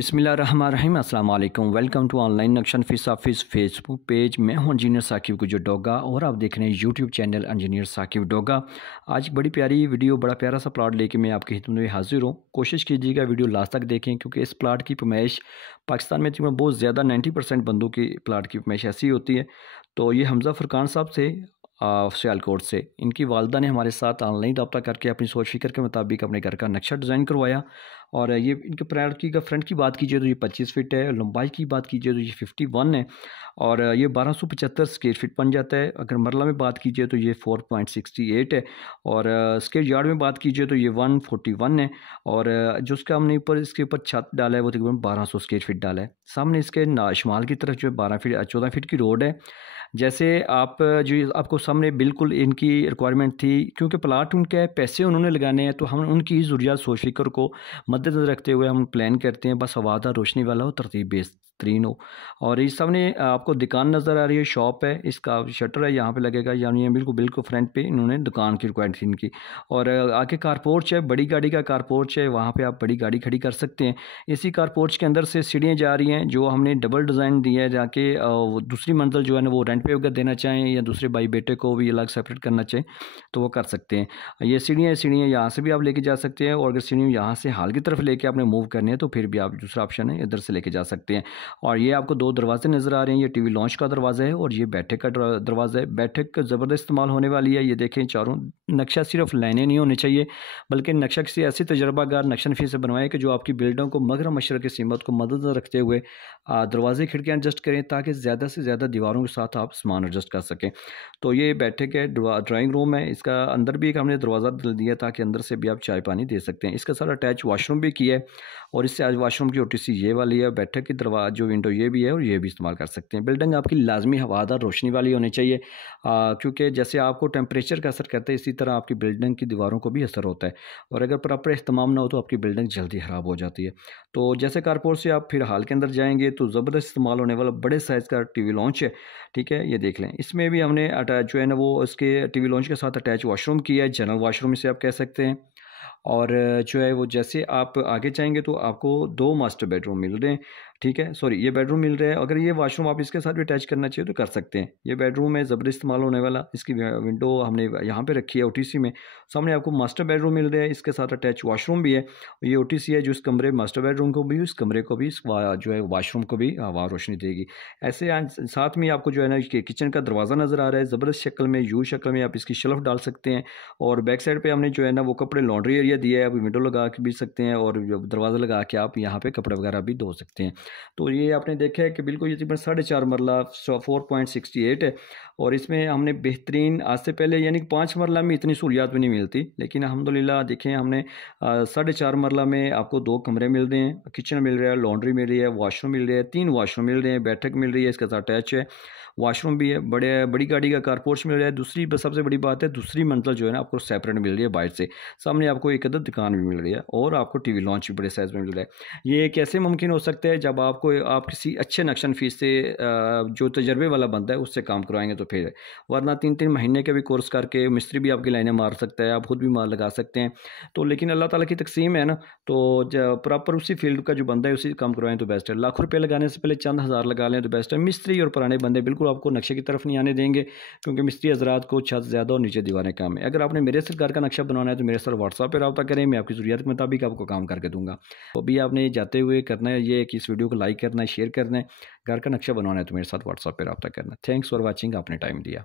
बिस्मिल्लाहिर्रहमानिर्रहीम अस्सलाम वालेकुम। वेलकम टू ऑनलाइन नक्शा नफीस ऑफिस फेसबुक पेज। मैं हूं इंजीनियर साकिब गुजर डोगा और आप देख रहे हैं YouTube channel engineer Saqib Doga. आज बड़ी प्यारी वीडियो, बड़ा प्यारा सा प्लाट लेके मैं आपकी खिदमत में हाजिर हूं। कोशिश कीजिएगा वीडियो लास्ट तक देखें, क्योंकि इस प्लाट की पैमाइश पाकिस्तान में तकरीबन बहुत ज़्यादा 90% बंदों की प्लाट की पैमाइश ऐसी होती है। तो ये हमज़ा फुरकान साहब से सियालकोट से, इनकी वालदा ने हमारे साथ ऑनलाइन रब्ता करके अपनी सोच फिक्र के मुताबिक अपने घर का नक्शा डिज़ाइन करवाया। और ये इनके फ्रंट की बात कीजिए तो ये 25 फीट है, लंबाई की बात कीजिए तो ये 51 है और ये 1275 स्क्वायर फीट बन जाता है। अगर मरला में बात कीजिए तो ये 4.68 है और स्क्वायर यार्ड में बात कीजिए तो ये 141 है। और जो उसका हमने इसके ऊपर छत डाला है वो तकरीबन 1200 स्क्वायर फीट डाला है। सामने इसके शुमाल की तरफ जो है 14 फीट की रोड है। जैसे आप जो आपको सामने बिल्कुल इनकी रिक्वायरमेंट थी, क्योंकि प्लाट उनके पैसे उन्होंने लगाने हैं, तो हम उनकी ज़रूरियात सोच फिक्र को मद्देनज़र रखते हुए हम प्लान करते हैं बस हवादार रोशनी वाला हो, तरतीब बेहतरीन हो। और इस सामने आपको दुकान नज़र आ रही है, शॉप है, इसका शटर है यहाँ पे लगेगा, यानी बिल्कुल फ्रंट पे इन्होंने दुकान की रिक्वायरमेंट थी इनकी। और आगे कारपोर्च है, बड़ी गाड़ी का कारपोर्च है, वहाँ पे आप बड़ी गाड़ी खड़ी कर सकते हैं। इसी कारपोर्च के अंदर से सीढ़ियाँ जा रही हैं जो हमने डबल डिज़ाइन दिया है, जाके दूसरी मंजिल जो है ना वो रेंट पे अगर देना चाहें या दूसरे भाई बेटे को भी अलग सेपरेट करना चाहें तो वो कर सकते हैं। ये सीढ़ियाँ यहाँ से भी आप लेके जा सकते हैं, और अगर सीढ़ियाँ यहाँ से हाल की तरफ लेके आपने मूव करनी है तो फिर भी आप दूसरा ऑप्शन है इधर से लेके जा सकते हैं। और ये आपको दो दरवाजे नज़र आ रहे हैं, ये टीवी लॉन्च का दरवाज़ा है और ये बैठक का दरवाज़ा है। बैठक ज़बरदस्त इस्तेमाल होने वाली है। ये देखें चारों नक्शा सिर्फ लाइनें नहीं होनी चाहिए, बल्कि नक्शा किसी ऐसी तजर्बागार नक्शा नफीस से बनवाएं कि जो आपकी बिल्डिंग को मगरब मशरक़ की सीमत को मद्देनज़र रखते हुए दरवाजे खिड़कियाँ एडजस्ट करें, ताकि ज़्यादा से ज़्यादा दीवारों के साथ आप सामान एडजस्ट कर सकें। तो ये बैठक है, ड्राइंग रूम है, इसका अंदर भी एक हमने दरवाज़ा दिया ताकि अंदर से भी आप चाय पानी दे सकते हैं। इसका सारा अटैच वॉशरूम भी किया है और इससे आज वॉशरूम की ओटीसी ये वाली है, बैठक की दरवाज़ा जो विंडो ये भी है और ये भी इस्तेमाल कर सकते हैं। बिल्डिंग आपकी लाजमी हवादार रोशनी वाली होनी चाहिए, क्योंकि जैसे आपको टेम्परेचर का असर करता है इसी तरह आपकी बिल्डिंग की दीवारों को भी असर होता है, और अगर प्रॉपर इस्तेमाल ना हो तो आपकी बिल्डिंग जल्दी ख़राब हो जाती है। तो जैसे कारपोर्ट से आप फिर हाल के अंदर जाएंगे तो ज़बरदस्त इस्तेमाल होने वाला बड़े साइज़ का टीवी लॉन्च है, ठीक है, ये देख लें। इसमें भी हमने अटैच जो है ना वो उसके टीवी लॉन्च के साथ अटैच वॉशरूम किया है, जनरल वॉशरूम इसे आप कह सकते हैं। और जो है वो जैसे आप आगे जाएंगे तो आपको 2 मास्टर बेडरूम मिल रहे हैं, ठीक है, सॉरी ये बेडरूम मिल रहा है। अगर ये वॉशरूम आप इसके साथ भी अटैच करना चाहिए तो कर सकते हैं। ये बेडरूम है, ज़बरदस्त इस्तेमाल होने वाला। इसकी विंडो हमने यहाँ पे रखी है ओटीसी में। सामने आपको मास्टर बेडरूम मिल रहा है, इसके साथ अटैच वॉशरूम भी है। ये ओटीसी है जो इस कमरे मास्टर बेडरूम को भी, इस कमरे को भी, इस जो है वॉशरूम को भी हवा रोशनी देगी। ऐसे साथ में आपको जो है ना किचन का दरवाज़ा नज़र आ रहा है, ज़बरदस्त शक्ल में, यू शक्ल में आप इसकी शेल्फ डाल सकते हैं। और बैक साइड पर हमने जो है ना वो कपड़े लॉन्ड्री एरिया दिया है, आप विंडो लगा के भी सकते हैं और दरवाज़ा लगा के आप यहाँ पे कपड़े वगैरह भी धो सकते हैं। तो ये आपने देखा है कि बिल्कुल ये तकरीबन 4.5 मरला 4.68 है, और इसमें हमने बेहतरीन, आज से पहले यानी कि 5 मरला में इतनी सहूलियात भी नहीं मिलती, लेकिन अल्हम्दुलिल्लाह देखें हमने 4.5 मरला में आपको 2 कमरे मिल रहे हैं, किचन मिल रहा है, लॉन्ड्री मिल रही है, वॉशरूम मिल रहा है, 3 वॉशरूम मिल रहे हैं, बैठक मिल रही है, इसके साथ अटैच है वॉशरूम भी है, बड़ी गाड़ी का कारपोर्च मिल रहा है। दूसरी सबसे बड़ी बात है, दूसरी मंजिल जो है ना आपको सेपरेट मिल रही है बाहर से। सामने आपको एक अदर दुकान भी मिल रही है और आपको टीवी लॉन्च भी बड़े साइज़ में मिल रहा है। ये कैसे मुमकिन हो सकता है? जब आप किसी अच्छे नक्शा नफीस से जो तजर्बे वाला बंदा है उससे काम करवाएंगे तो फिर, वरना 3-3 महीने के भी कोर्स करके मिस्त्री भी आपकी लाइनें मार सकता है, आप खुद भी मार लगा सकते हैं। तो लेकिन अल्लाह ताला की तकसीम है ना, तो प्रॉपर उसी फील्ड का जो बंदा है उसी काम करवाएं तो बेस्ट है। लाखों रुपये लगाने से पहले चंद हज़ार लगा लें तो बेस्ट है। मिस्त्री और पुराने बंदे बिल्कुल आपको नक्शे की तरफ नहीं आने देंगे, क्योंकि मिस्त्री हज़रात को छत ज़्यादा और नीचे दीवारें कम है। अगर आपने मेरे से घर का नक्शा बनाना है तो मेरे साथ व्हाट्सएप पर रब्ता करें, मैं आपकी ज़रूरत के मुताबिक आपको काम करके दूँगा। तो अभी आपने जाते हुए करना है ये कि इस वीडियो को लाइक करना है, शेयर करना है। घर का नक्शा बनवाना है तो मेरे साथ व्हाट्सएप पर रब्ता करना है। थैंक्स फॉर वॉचिंग, आपने टाइम दिया।